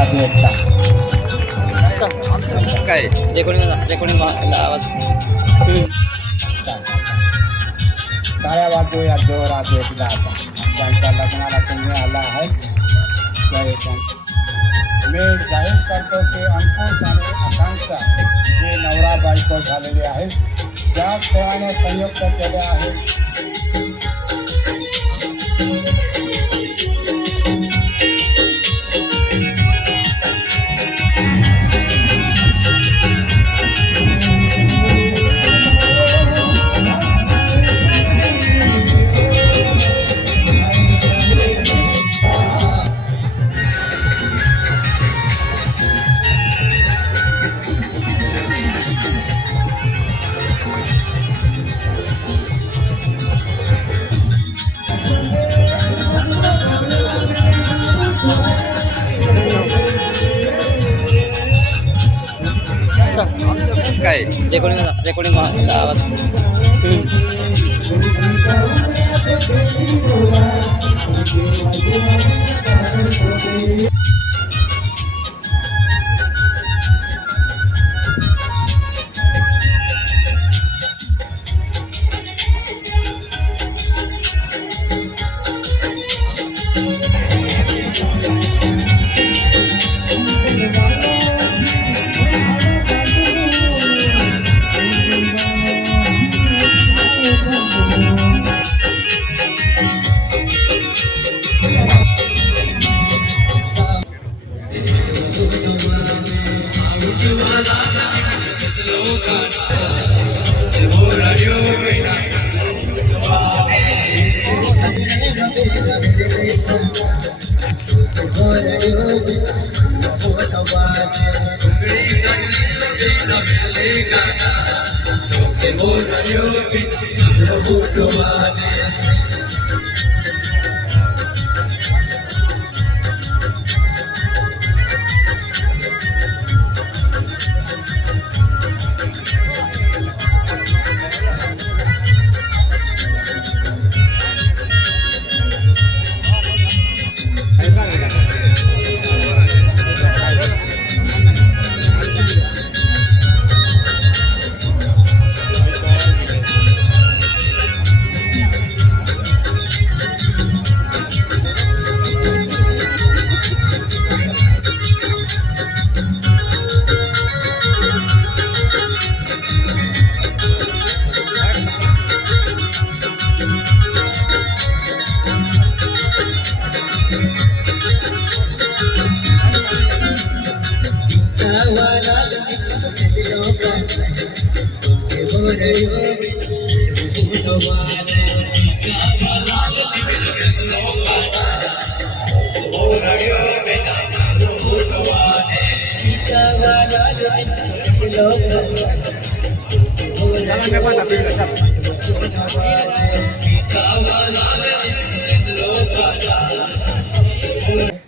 अजून एकदा काय रेकॉर्डिंग आवाज टाळ्या वाजवूया जोरात एकदा आता. ज्यांच्या लग्नाला तुम्ही आला आहे मी जाहीर करतो की अंकुश आणि आकांक्षा जे नवरा बायको झालेले आहेत त्या देवाने संयुक्त केले आहेत. काय रेकॉर्डिंग आवाज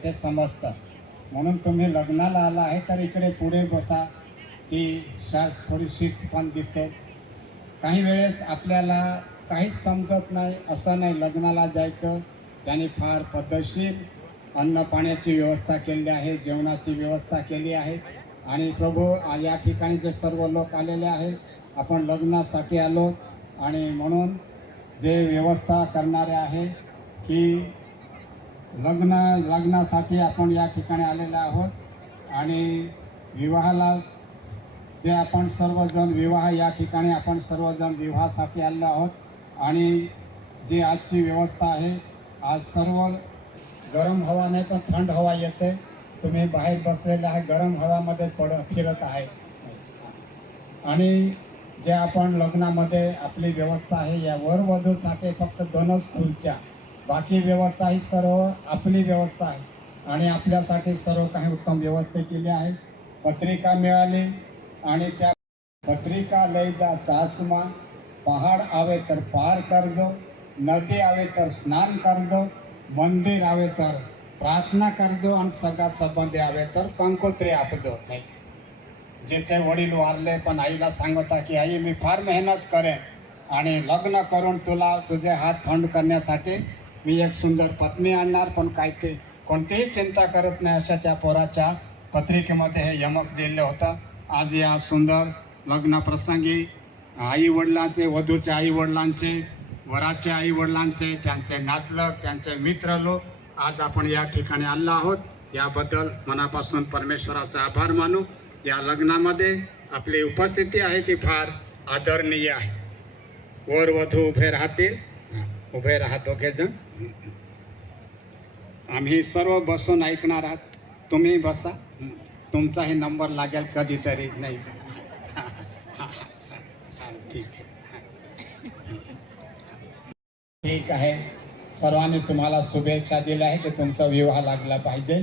ते समजतात. म्हणून तुम्ही लग्नाला आला आहे तर इकडे पुढे बसा. ती थोडी शिस्त पण दिसेल. काही वेळेस आपल्याला काहीच समजत नाही असं नाही, लग्नाला जायचं त्याने फार पद्धतशीर अन्न पाण्याची व्यवस्था केली आहे, जेवणाची व्यवस्था केली आहे. आणि प्रभू या ठिकाणी जे सर्व लोक आलेले आहेत, आपण लग्नासाठी आलो आणि म्हणून जे व्यवस्था करणारे आहे की लग्नासाठी आपण या ठिकाणी आलेले आहोत. आणि विवाहाला जे आपण सर्वजण विवाह या ठिकाणी आपण सर्वजण विवाहासाठी आलेलो आहोत. आणि जी आजची व्यवस्था आहे, आज सर्व गरम हवा नाही पण थंड हवा येते. तुम्ही बाहेर बसलेले आहे, गरम हवामध्ये फिरत आहे. आणि जे आपण लग्नामध्ये आपली व्यवस्था आहे, या वर वधूसाठी फक्त 2च खुर्च्या, बाकी व्यवस्था ही सर्व आपली व्यवस्था आहे. आणि आपल्यासाठी सर्व काही उत्तम व्यवस्था केली आहे. पत्रिका मिळाली आणि त्या पत्रिका लय जा चाचमा, पहाड आवे तर पार करजो, नदी आवे तर स्नान करजो, मंदिर आवे तर प्रार्थना करजो आणि सगळा संबंधी आवे तर कंकोत्री आपजो. नाही, जिचे वडील वारले पण आईला सांगता की आई मी फार मेहनत करेन आणि लग्न करून तुला तुझे हात थंड करण्यासाठी मी एक सुंदर पत्नी आणणार, पण काय ते कोणतीही चिंता करत नाही अशा त्या पोराच्या पत्रिकेमध्ये हे यमक दिलं होतं. आज या सुंदर लग्न प्रसंगी आई वडिलांचे, वधूच्या आई वडिलांचे, वराच्या आई वडिलांचे, त्यांचे नातलग, त्यांचे मित्र लोक आज आपण या ठिकाणी आलो आहोत. याबद्दल मनापासून परमेश्वराचा आभार मानू. या लग्नामध्ये आपली उपस्थिती आहे ती फार आदरणीय आहे. वर वधू उभे राहतील. उभे राहा दोघेजण. आम्ही सर्व बसून ऐकणार आहात. तुम्ही बसा. तुमचाही नंबर लागेल कधीतरी. नाही ठीक आहे. ठीक आहे. सर्वांनी तुम्हाला शुभेच्छा दिल्या आहे की तुमचा विवाह लागला पाहिजे.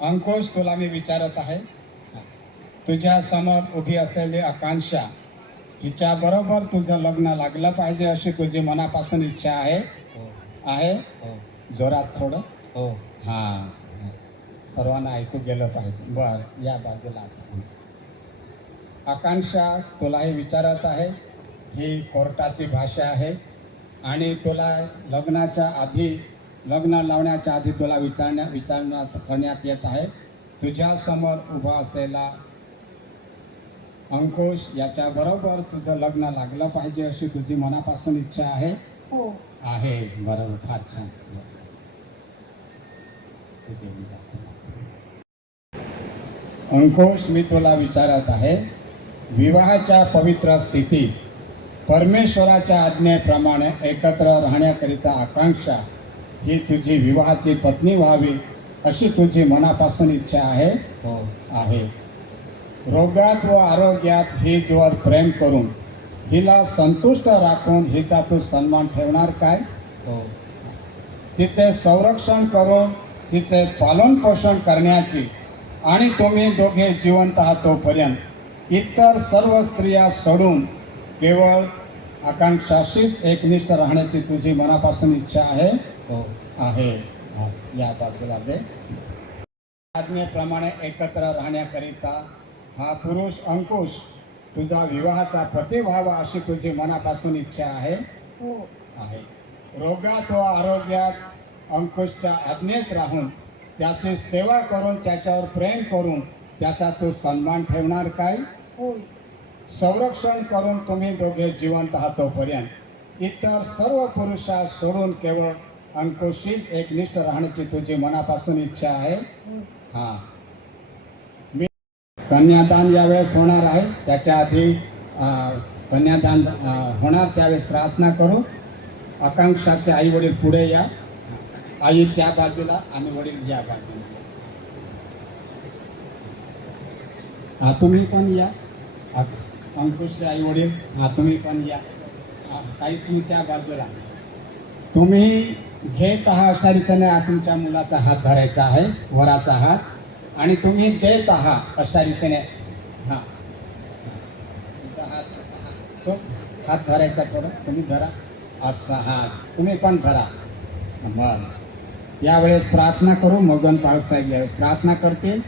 अंकुश, तुला मी विचारत आहे, तुझ्या समोर उभी असलेली आकांक्षा, हिच्याबरोबर तुझं लग्न लागलं पाहिजे अशी तुझी मनापासून इच्छा आहे? आहे? जोरात थोडं. हो. हां, सर्वांना ऐकू गेलं पाहिजे. बरं, या बाजूला. आकांक्षा, तुलाही विचारत आहे. ही कोर्टाची भाषा आहे आणि तुला लग्नाच्या आधी, लग्न लावण्याच्या आधी तुला विचारणा करण्यात येत आहे. तुझ्यासमोर उभा असलेला अंकुश, याच्याबरोबर तुझं लग्न लागलं पाहिजे अशी तुझी मनापासून इच्छा आहे? हो. आहे. बरोबर, फार छान. अंकुश, मी तुला विचारत आहे, विवाहाच्या पवित्र स्थितीत परमेश्वराच्या आज्ञेप्रमाणे एकत्र राहण्याकरिता आकांक्षा ही तुझी विवाहाची पत्नी व्हावी अशी तुझी मनापासून इच्छा आहे? हो. आहे. रोगात व आरोग्यात हिजवर प्रेम करून हिला संतुष्ट राखून हिचा तू सन्मान ठेवणार काय? हो. तिचे संरक्षण करून हिचे पालनपोषण करण्याची आणि तुम्ही दोघे जिवंत आहात तोपर्यंत इतर सर्व स्त्रिया सोडून केवळ आकांक्षाशीच एकनिष्ठ राहण्याची तुझी मनापासून इच्छा आहे? हो. आहे. या बाजूला दे. आज्ञेप्रमाणे एकत्र राहण्याकरिता हा पुरुष अंकुश तुझा विवाहाचा पती व्हावा अशी तुझी मनापासून इच्छा आहे? हो. आहे. रोगात व आरोग्यात अंकुशच्या आज्ञेत राहून त्याची सेवा करून त्याच्यावर प्रेम करून त्याचा तू सन्मान ठेवणार काय? होय. संरक्षण करून तुम्ही दोघे जिवंत आहात तोपर्यंत इतर सर्व पुरुषास सोडून केवळ अंकुशीच एकनिष्ठ राहण्याची तुझी मनापासून इच्छा आहे? होय. हां. मी कन्यादान यावेळेस होणार आहे. त्याच्या आधी कन्यादान होणार त्यावेळेस प्रार्थना करू. आकांक्षाचे आई वडील पुढे या. आई त्या बाजूला आणि वडील या बाजूला. तुम्ही पण या. अंकुशचे आई वडील तुम्ही पण या. काही तुम्ही त्या बाजूला. तुम्ही घेत आहात अशा रीतीने तुमच्या मुलाचा हात धरायचा आहे, वराचा हात, आणि तुम्ही देत आहात अशा रीतीने. हां, तुमचा हात असा तो हात धरायचा. थोडं तुम्ही धरा असा हात. तुम्ही पण धरा. बरं, यावेळेस प्रार्थना करू. मगन पाळसाहेब यावेळेस प्रार्थना करतील.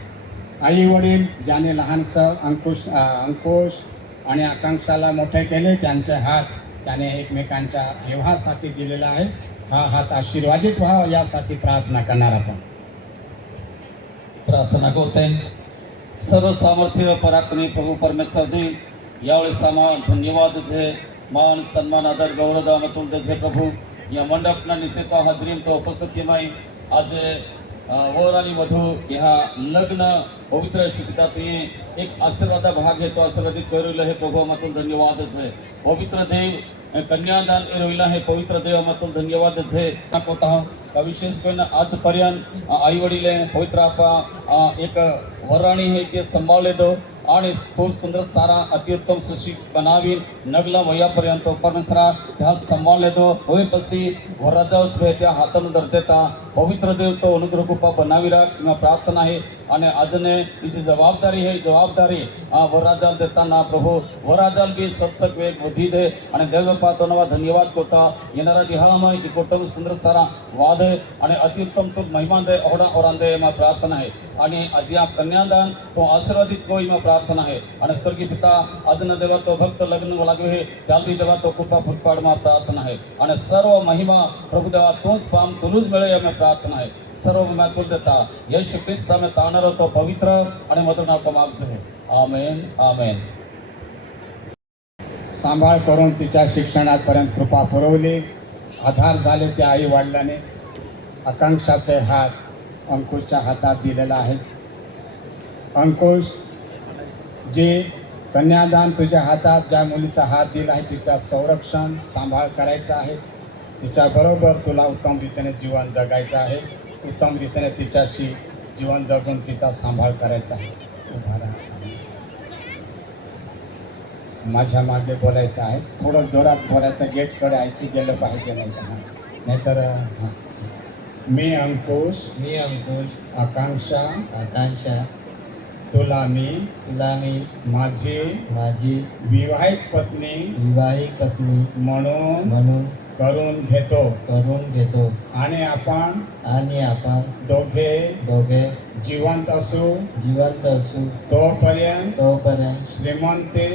आई वडील ज्याने लहानसं अंकुश आणि आकांक्षाला मोठे केले त्यांचे हात त्याने एकमेकांच्या विवाहासाठी दिलेला आहे. हा हात आशीर्वादित व्हावा यासाठी प्रार्थना करणार आपण. प्रार्थना करते. सर्व सामर्थ्य पराक्रमी प्रभु परमेश्वर देव, यावेळेस सामा धन्यवाद छे, मान सन्मान आदर गौरव दाम तुल दे प्रभु. या मंडपना નીચે તો હાજરીમ તો ઉપસ્થિતિમાં આજે વર અને વધુ ह्या लग्न पवित्र शिकतातून एक आशीर्वादा भाग घेतो, आशीर्वादित करूला हे प्रभु मातून धन्यवाद आहे. पवित्र देव कन्यादान एरविला हे पवित्र देव मातून धन्यवाद आहे. दाखवता का विशेष करून आजपर्यंत आई वडील पवित्र आपा एक वराणी हे ते सांभाळले दो आणि खूप सुंदर सारा अतिउत्तम सुशिक्षित बनावीन नगला वयापर्यंत परमेश्वरा त्या सांभाळले दो. होय पसी वराजास त्या हातानं धरतेता पवित्र देव तो अनुग्रह कृपा बनावी राख किंवा प्रार्थना आहे. आणि आजने तिची जबाबदारी आहे. जबाबदारी वराजाल देताना प्रभू वराजाल बी सत्सक वेग बुद्धी दे आणि देव पाहतो नवा धन्यवाद कोता येणारा दिहामय की कुटुंब सुंदर सारा वाद आहे आणि अतिउत्तम तो महिमा दे ओढा ओरांदे मा प्रार्थना आहे. आणि आज या कन्यादान तो आशीर्वादित कोई मा प्रार्थना आहे. आणि स्वर्गीय पिता आजन देवा तो भक्त लग्न लागवे हे त्यालबी देवा तो कृपा फुटपाड मा प्रार्थना आहे. आणि सर्व महिमा प्रभु देवा तोच पाम तुलूज मिळे या प्रार्थना है सर्व मैं तुल देता यीशु ख्रिस्त में तानर तो पवित्र आणि मधुर नाव का मागच है आमेन आमेन. सांभाळ करून तिच्या शिक्षणापर्यंत कृपा पुरवली. आधार झाले त्या आई वडिलांनी. आकांक्षाचे हात अंकुशच्या हातात दिलेला आहे. अंकुश, जे कन्यादान तुझ्या हातात ज्या मुलीचा हात दिला आहे तिचा संरक्षण सांभाळ करायचा आहे. तिच्याबरोबर तुला उत्तम रीतीने जीवन जगायचं आहे. उत्तम रीतीने तिच्याशी जीवन जगून तिचा सांभाळ करायचा आहे. उभा राहा. माझ्या मागे बोलायचं आहे. थोडं जोरात बोलायचं, गेटकडे ऐकू गेलं पाहिजे नाही का? नाहीतर हां. मी अंकुश आकांक्षा तुला मी माझी विवाहित पत्नी म्हणून करून घेतो आणि आपण दोघे जिवंत असू तोपर्यंत श्रीमंती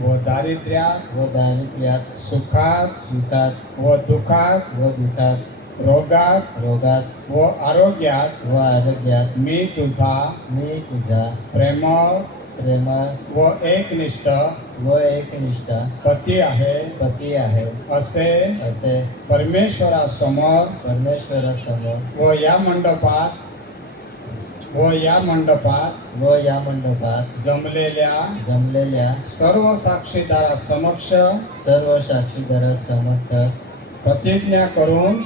व दारिद्र्यात सुखात व दुःखात रोगात व आरोग्यात मी तुझा प्रेमळ व एकनिष्ठ पती आहे असे परमेश्वरासमोर व या मंडपात जमलेल्या सर्व साक्षीदारासमक्ष प्रतिज्ञा करून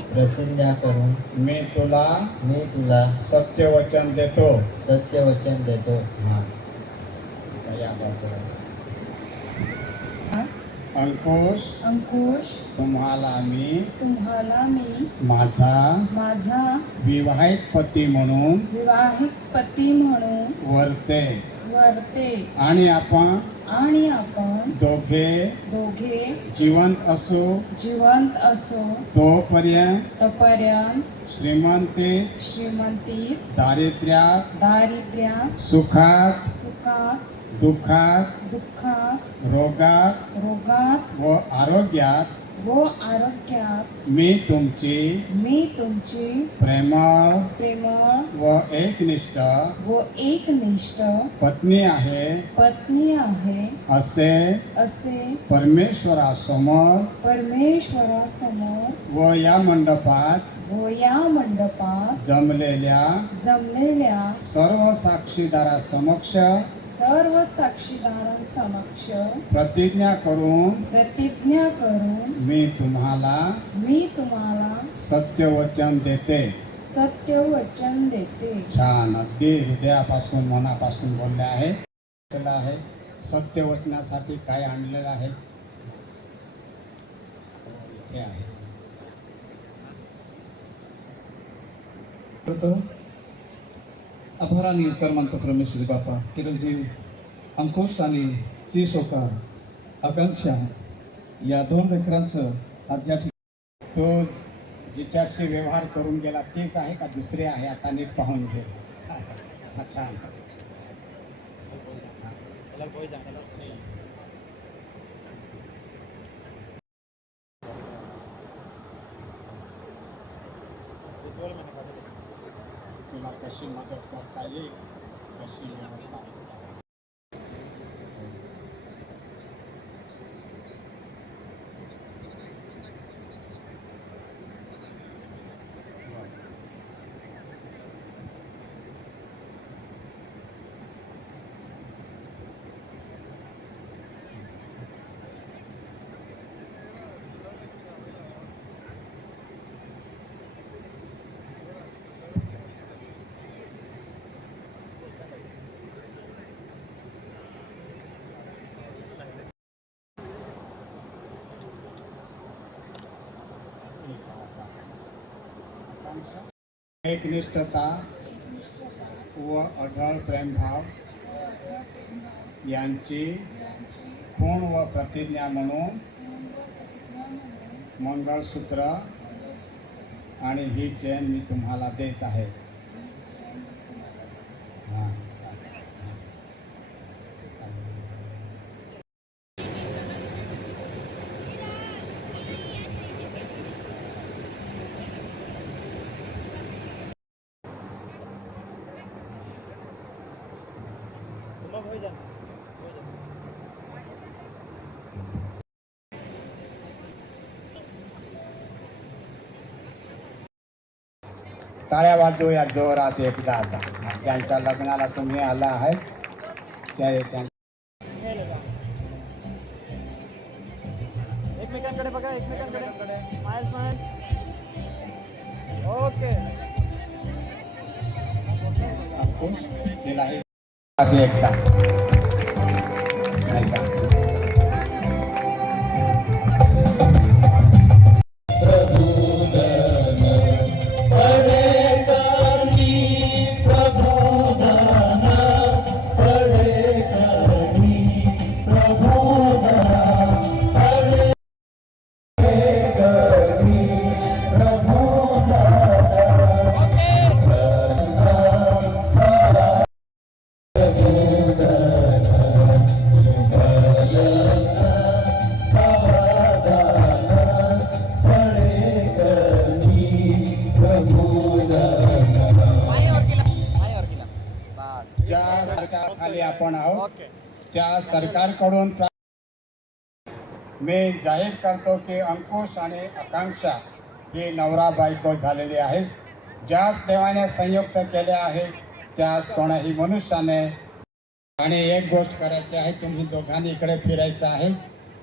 मी तुला सत्यवचन देतो. या बाजूला. अंकुश तुम्हाला मी माझा विवाहित पती म्हणून वरते आणि आपण दोघे जिवंत असो तोपर्यंत श्रीमंती दारिद्र्यात सुखात दुःखात रोगात व आरोग्यात मी तुमची प्रेमळ व एकनिष्ठ पत्नी आहे असे परमेश्वरासमोर व या मंडपात जमलेल्या सर्व साक्षीदारासमक्ष प्रतिज्ञा करून मी तुम्हाला सत्यवचन देते. छान, अगदी हृदयापासून मनापासून बोलले आहे. सत्यवचनासाठी काय आणलेलं आहे? इथे आहे. आभार आणि उपकार मानतो परमेश्वरी बापा. चिरंजीव अंकुश आणि श्री सोकार आकांक्षा या दोन लेकरांचं आज या ठिकाणी तो जिच्याशी व्यवहार करून गेला तेच आहे का दुसरे आहे? आता नीट पाहून घे. छान. तुला कशी मदत करता येईल, कशी व्यवस्था एकनिष्ठता व अढळ प्रेमभाव यांची पूर्ण व प्रतिज्ञा म्हणून मंगळसूत्र आणि ही चेन मी तुम्हाला देत आहे. हां. टाळ्या वाजवूया जोरात एकदा आता. ज्यांच्या लग्नाला तुम्ही आला आहे एकमेकांकडे बघा, एकमेकांकडे स्माइल स्माइल. ओके. अंकुश तिलाही एकदा नाही का. ज्या सरकारखाली आपण आहोत ओके. त्या सरकारकडून मी जाहीर करतो की अंकुश आणि आकांक्षा ही नवरा बायको झालेली आहे. ज्याच देवाने संयुक्त केले आहे त्यास कोणाही मनुष्याने. आणि एक गोष्ट करायची आहे, तुम्ही दोघांनी इकडे फिरायचं आहे.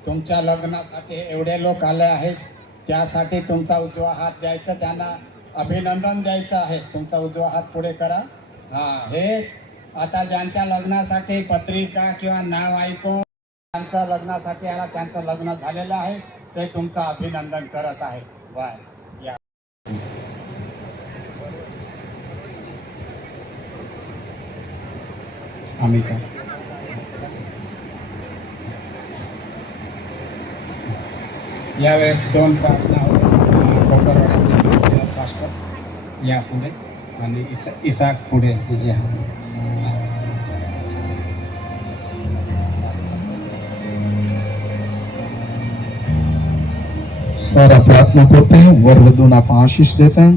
तुमच्या लग्नासाठी एवढे लोक आले आहेत, त्यासाठी तुमचा उजवा हात द्यायचा, त्यांना अभिनंदन द्यायचं आहे. तुमचा उजवा हात पुढे करा. हां, हे आता ज्यांच्या लग्नासाठी पत्रिका किंवा नाव ऐकून त्यांचं लग्नासाठी आला, त्यांचं लग्न झालेलं आहे, ते तुमचं अभिनंदन करत आहे. बाय. या आम्ही का यावेळेस 2 प्रार्थना पास्टर या पुढे आणि इसाक पुढे या. सारा प्रार्थना करते हैं, वर वधूना आप आशीष देते हैं.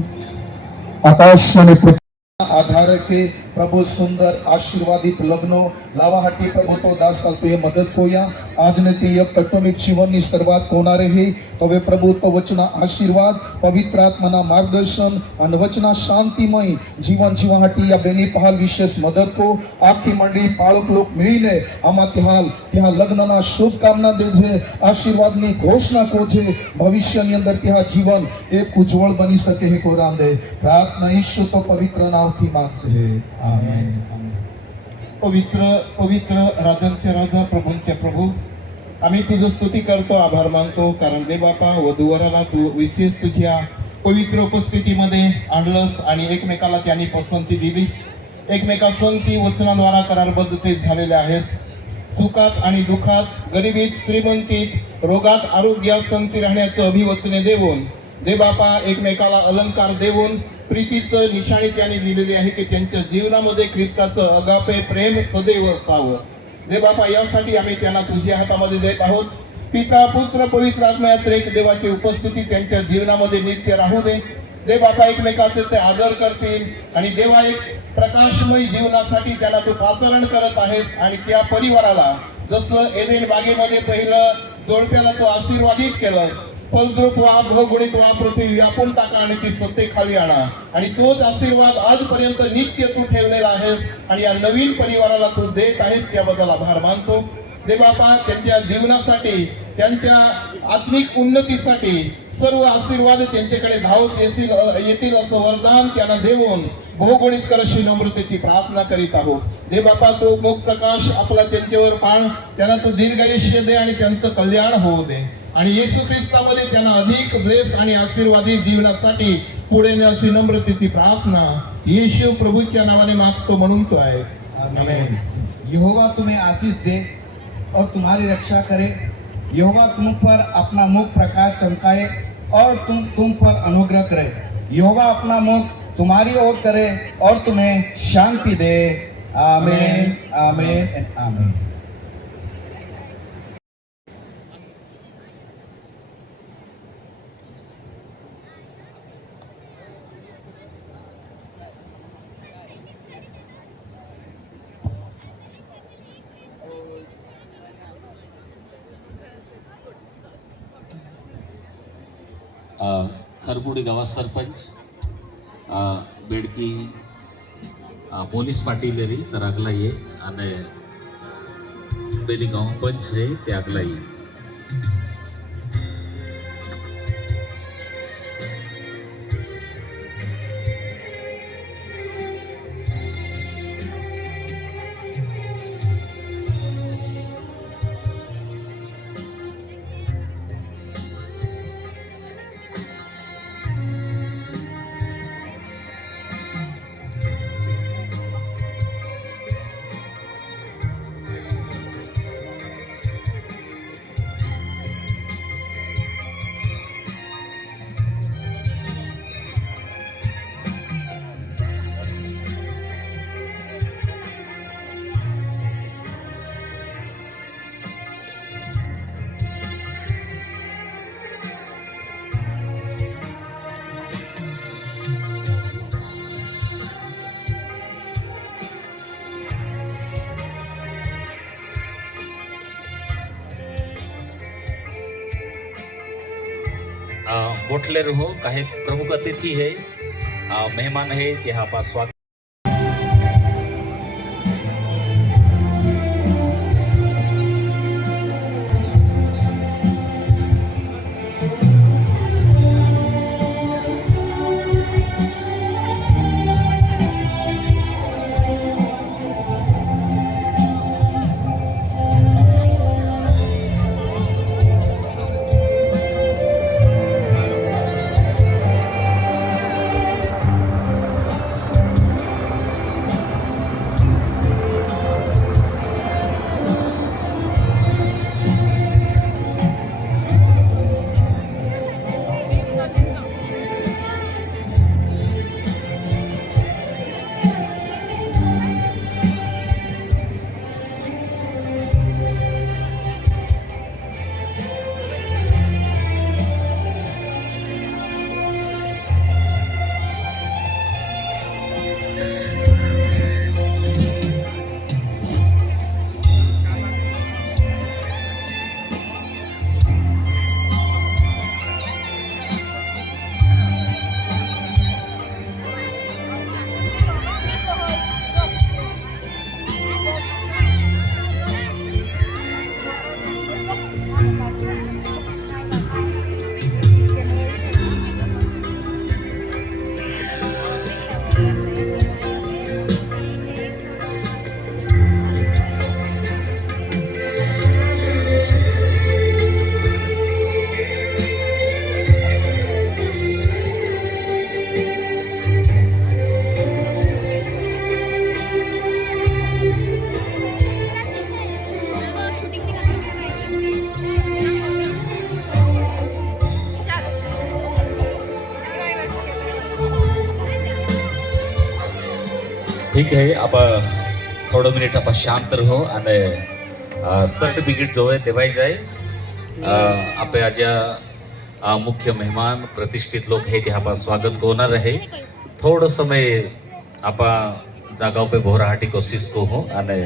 आकाश आणि पृथ्वी आधार के प्रभु सुंदर आशीर्वादित लग्नो लावाहाटी प्रभु तो दास तुझे मदत कोया आज ने ते एक कौटुंबिक जीवननी सुरुवात होणार आहे. तवे प्रभु तो वचना आशीर्वाद पवित्र आत्माना मार्गदर्शन आणि वचना शांतिमय जीवन जीवाहाटी या बेनी पहाल विशेष मदत को आखी मंडळी पाळक लोक मिळीने आमा त्या लग्नना शुभकामना देजे आशीर्वादनी घोषणा कोजे भविष्यની અંદર त्या जीवन एक उज्जवल बनी सके हे को रांदे प्रार्थना ईश्वर तो पवित्र नामથી मागছে. आमेन. पवित्र पवित्र राजांचे राजा प्रभूंचे प्रभू आम्ही तुझं स्तुती करतो, आभार मानतो, कारण दे बापा वधूवराला तू विशेष तुझ्या पवित्र उपस्थितीमध्ये आणलंस आणि एकमेकाला त्यांनी पसंती दिलीच. एकमेकासंगती वचनाद्वारा करारबद्ध ते झालेले आहेस. सुखात आणि दुःखात, गरिबीत श्रीमंतीत, रोगात आरोग्यात संगती राहण्याचं अभिवचने देऊन दे बापा एकमेकाला अलंकार देऊन प्रीतीचं निशाणी त्यांनी दिलेली आहे की त्यांच्या जीवनामध्ये ख्रिस्ताचं अगापे प्रेम सदैव असावं. दे बापा यासाठी आम्ही त्यांना तुझ्या हातामध्ये देत आहोत. पिता पुत्र पवित्र आत्मा एक देवाची उपस्थिती त्यांच्या जीवनामध्ये नित्य राहू दे. दे बापा एकमेकाचे ते आदर करतील आणि देवा एक प्रकाशमय जीवनासाठी त्यांना तू पाचारण करत आहेस आणि त्या परिवाराला जसं एदेन बागेमध्ये पहिलं जोडप्याला तू आशीर्वादित केलंस, फलद्रूप व्हा, बहुगुणित व्हा, पृथ्वी व्यापून टाका आणि ती सत्ते खाली आणा. आणि तोच आशीर्वाद आजपर्यंत नित्य तू ठेवलेला आहेस आणि या नवीन परिवाराला तू देत आहेस, त्याबद्दल आभार मानतो. दे बापा त्यांच्या जीवनासाठी, त्यांच्या आत्मिक उन्नतीसाठी सर्व आशीर्वाद त्यांच्याकडे धावत येतील असं वरदान त्यांना देऊन बहुगुणित कर अशी नम्रतेची प्रार्थना करीत आहोत. दे बापा तो मुख प्रकाश आपला त्यांच्यावर पाण, त्यांना तो दीर्घायुष्य दे आणि त्यांचं कल्याण होऊ दे आणि येशू ख्रिस्तामध्ये त्यांना अधिक ब्लेस आणि आशीर्वादित जीवनासाठी पुढे अशी नम्रतेची प्रार्थना येशू प्रभूच्या नावाने मागतो म्हणून तो आहे. आमीन. यहोवा तुम्हें आशीष दे और तुम्हारी रक्षा करे. यहोवा तुम पर अपना मुख प्रकाश चमकाए और तुम पर अनुग्रह करे. यहोवा अपना मुख तुम्हारी ओर करे और तुम्हें शांति दे. आमीन, आमीन एंड आमीन. खरबुडी गावात सरपंच बेडकी પોલીસ પાટીલેરી तर આગલાઈએ અને પેલી ગામ પંચ છે તે આગલાઈએ बोटलेर हो काही प्रमुख अतिथी है मेहमान है यहाँ पर स्वागत ठीक है आप थोड़ा मिनिट आप शांत रहो અને સર્ટિફિકેટ જોવે દેવાઈ જાય आप आज मुख्य मेहमान प्रतिष्ठित लोग है यहाँ पर स्वागत को होना रहे थोड़ा समय आप जागाओं पे बोहराहाटी कोशिश को हो અને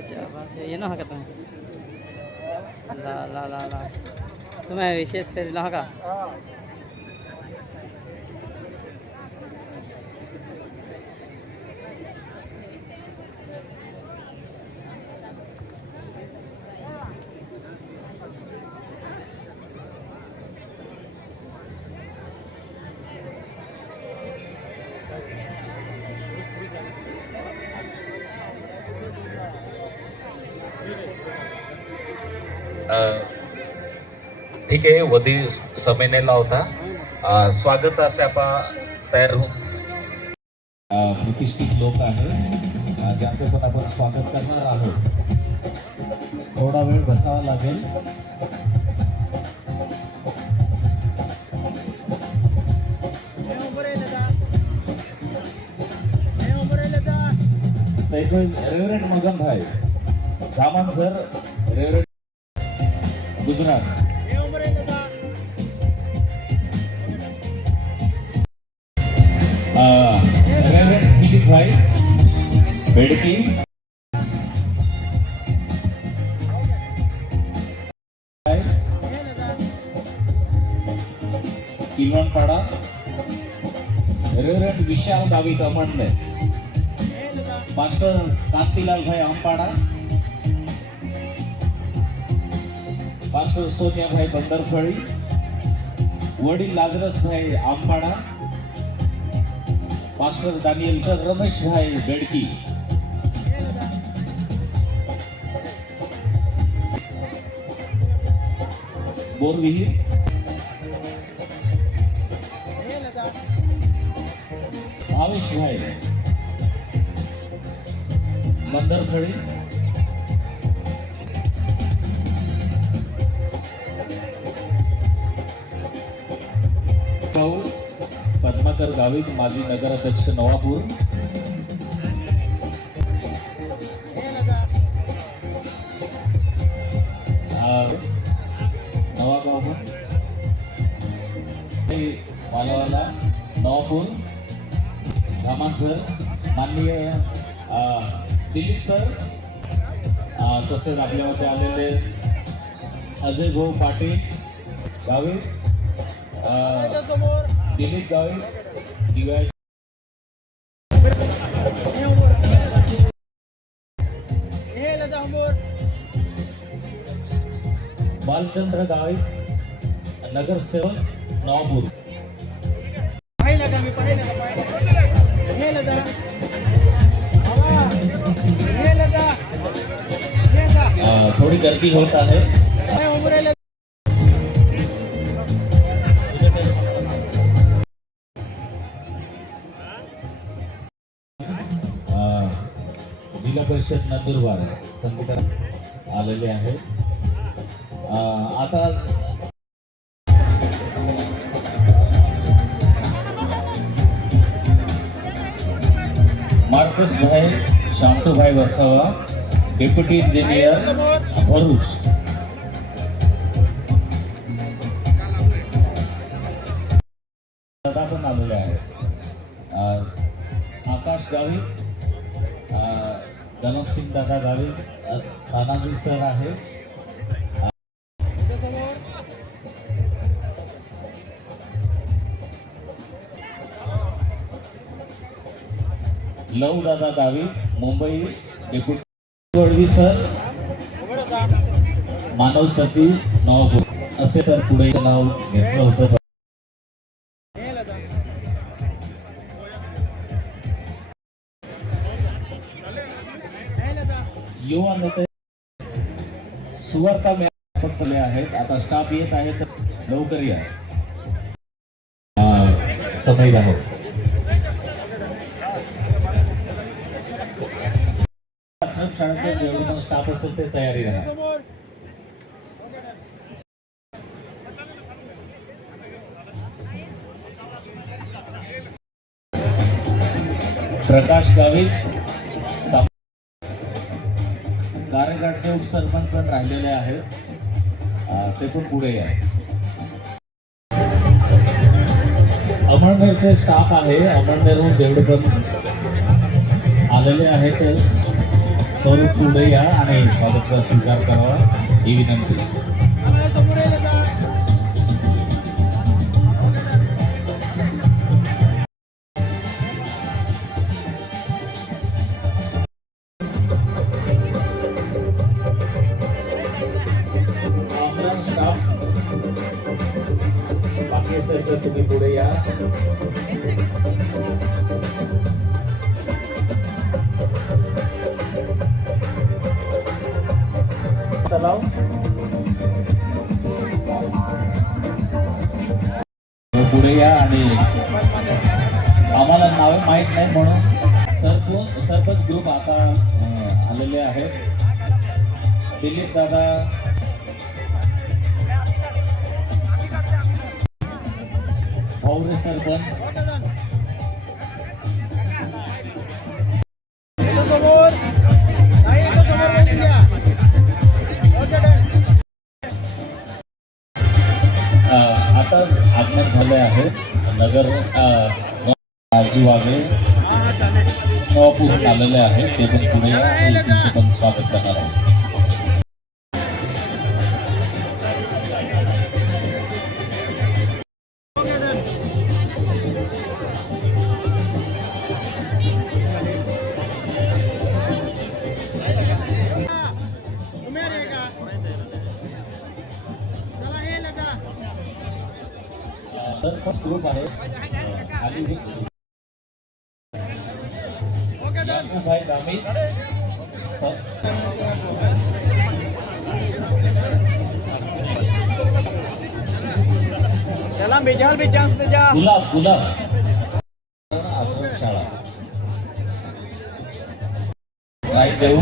क्या बात है ये ना का तुम ला ला ला ला तुम्हें विशेष फिर ना का ठीक आहे वधी समय नाही लावता स्वागत असे आपण तयार होऊ प्रतिष्ठित लोक आहेत ज्यांचं पण आपण स्वागत करणार आहोत थोडा वेळ बसावा लागेल रेवरेंट मगन भाई सामान sir reverent Gujarat reverend Dilip भाई बेडकी, किलवणपाडा, रेव्हरंड विशाल गावित अमंडले, मास्टर कांतीलाल भाई आमपाड़ा, मास्टर सोनिया भाई बंदरफड़ी, वडील लाजरस भाई आमपाड़ा, मास्टर दानियल रमेश भाई बेडकी, बोरविहीर, आवेश भाई बंदरफड़ी, पद्माकर गावित माजी नगराध्यक्ष नवापूर, नवागाव वालावाला नवापूर, सामान सर, माननीय दिलीप सर, तसेच आपल्यामध्ये आलेले अजय भाऊ पाटील गावित, दिलीप गावित, दिव्या बालचंद्र गावित नगरसेवक नवापूर, थोड़ी गर्दी होता है। जिल्हा परिषद नंदुरबार संघटना आलेले आहे। आता मार्कस भाई शांतू भाई वसावा, डेप्युटी इंजिनियर भरूच, दादा पण आलेले आहेत। आकाश गावित, जनकसिंग दादा गावित, तानाजी सर आहे, लव दादा गावित मुंबई, डेप्युटी वडवी सर, मानव सचिव नवापूर, असे तर पुढे नाव घेतलं होतं। युवा नेते सुवर्ता पटले आहेत, आता स्टाफ येत आहे तर लवकर या, समय राहो। आश्रम शाळेचे जेवढे पण स्टाफ असेल ते तयारी राहा। प्रकाश गावित गारेगाडचे उपसरपंच पण राहिलेले आहेत, ते पण पुढे या। अमळनेरचे स्टाफ आहे, अमळनेरहून जेवढे पण आलेले आहेत सर्व पुढे या आणि स्वागताचा स्वीकार करावा ही विनंती। स्टाफ बाकी सर तुम्ही पुढे या। पुढे या आणि आम्हाला नावे माहीत नाही म्हणून सरपंच ग्रुप आता आलेले आहेत। दिलीप दादा, भाऊरे सरपंच, आता आगमन झाले आहे नगर आजूबाजू आहे नवापूर आलेले आहे ते पण पुढे या आणि तुमचं पण स्वागत करणार आहे. तर फर्स्ट ग्रुप आहे आणि याकूब भाई गामित गुलाब आश्रम शाळा भाई देऊ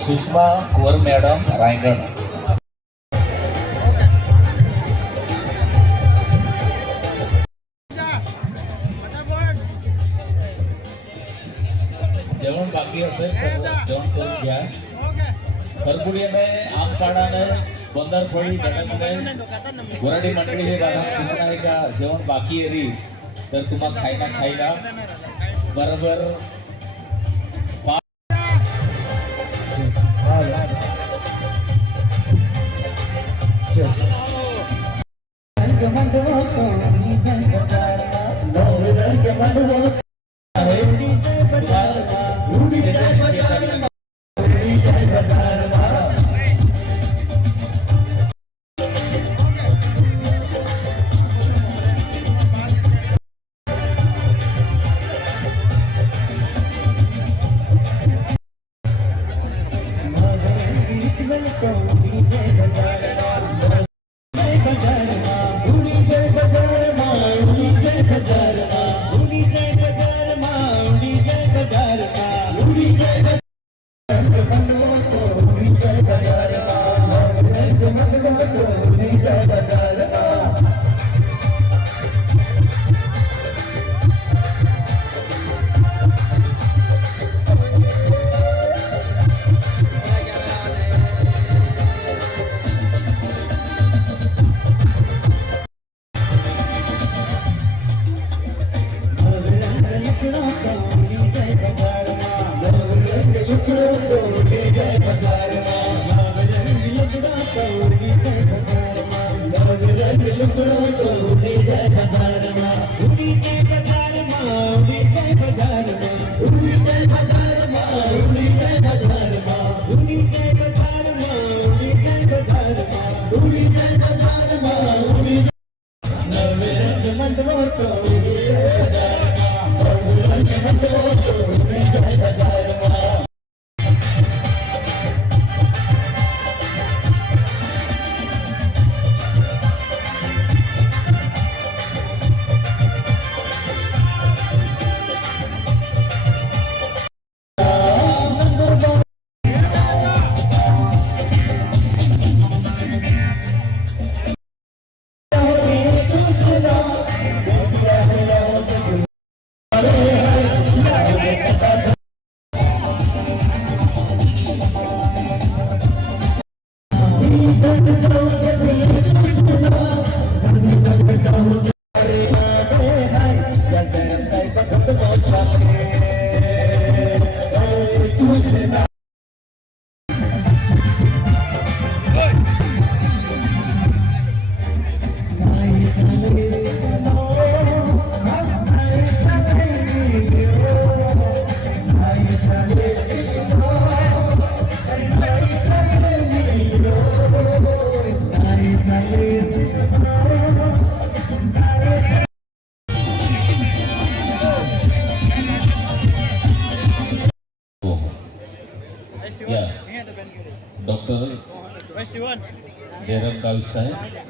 सुषमा कुंवर मॅडम रायगड जेवण बाकी असेल तर जेवण करून घ्या. खरपुडिया में आम पाड़ा में बंदर फोड़ी जगह में गुराडी मंडळी हे बघा सूचना आहे का जेवण बाकी आहे री तर तुम्हाला खायला बरोबर जयराम गावित साहेब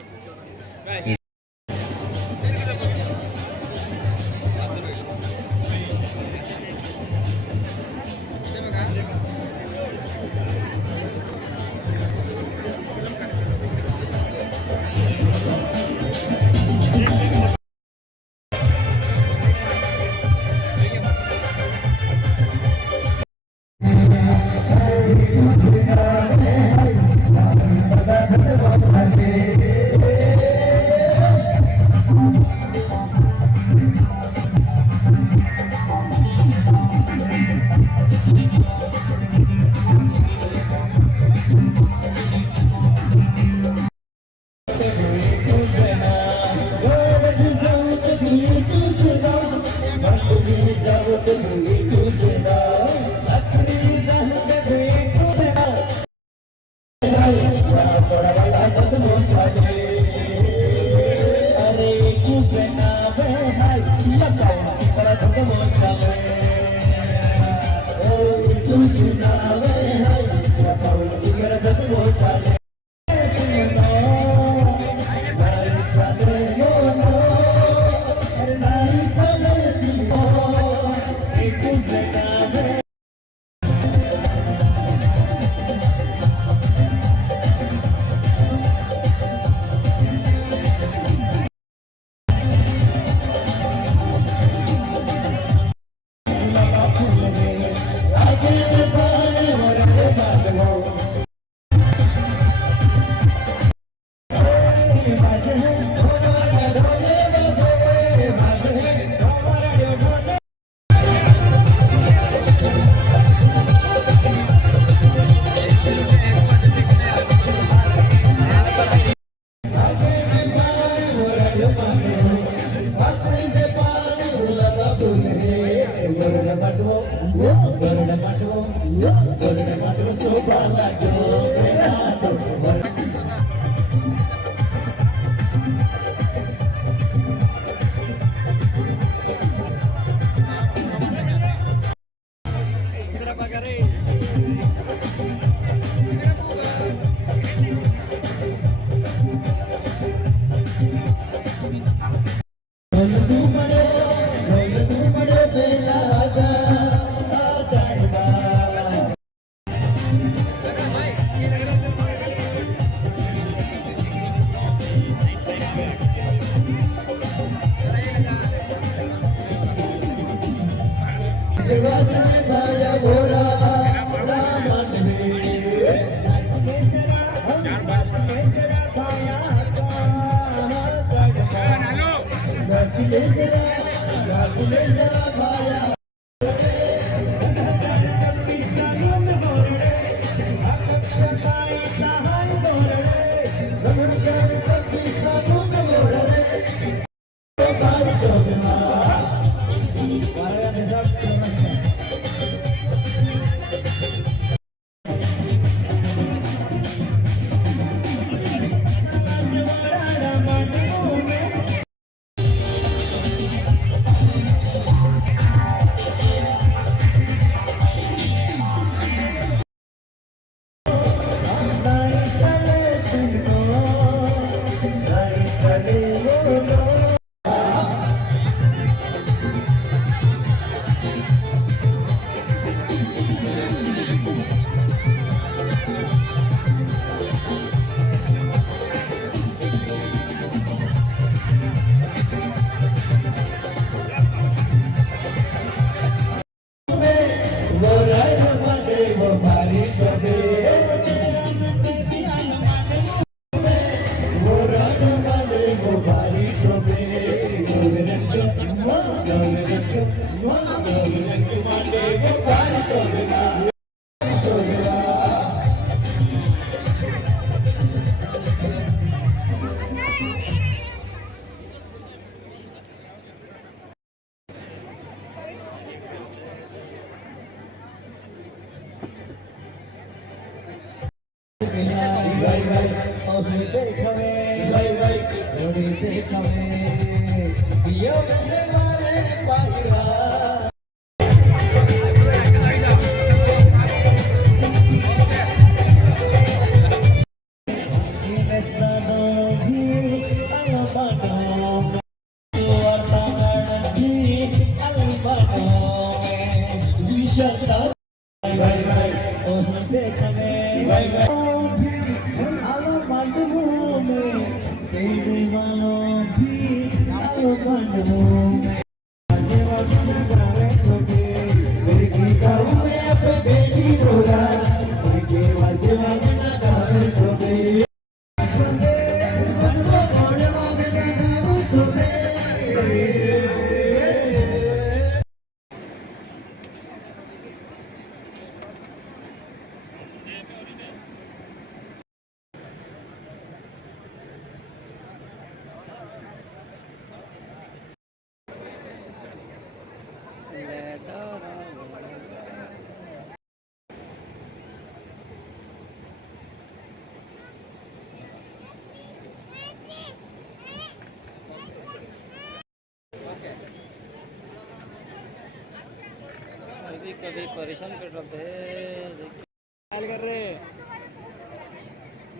कभी कभी परेशान कर रहे थे। कर रे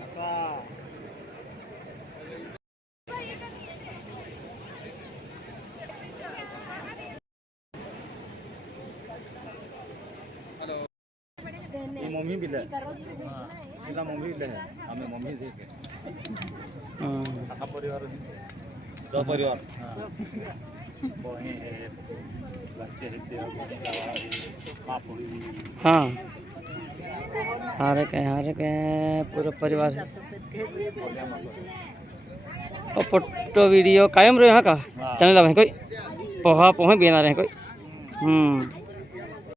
असा मम्मी बिल तिला मम्मी बिल आहे आम्ही मम्मी देते हा परिवार सपरिवार पोहे आहेत लागते पापडी हाँ हारे के पूरा परिवार है और फोटो वीडियो कायम रहे यहाँ का चैनल है कोई पोहा पोहे बना रहे हैं कोई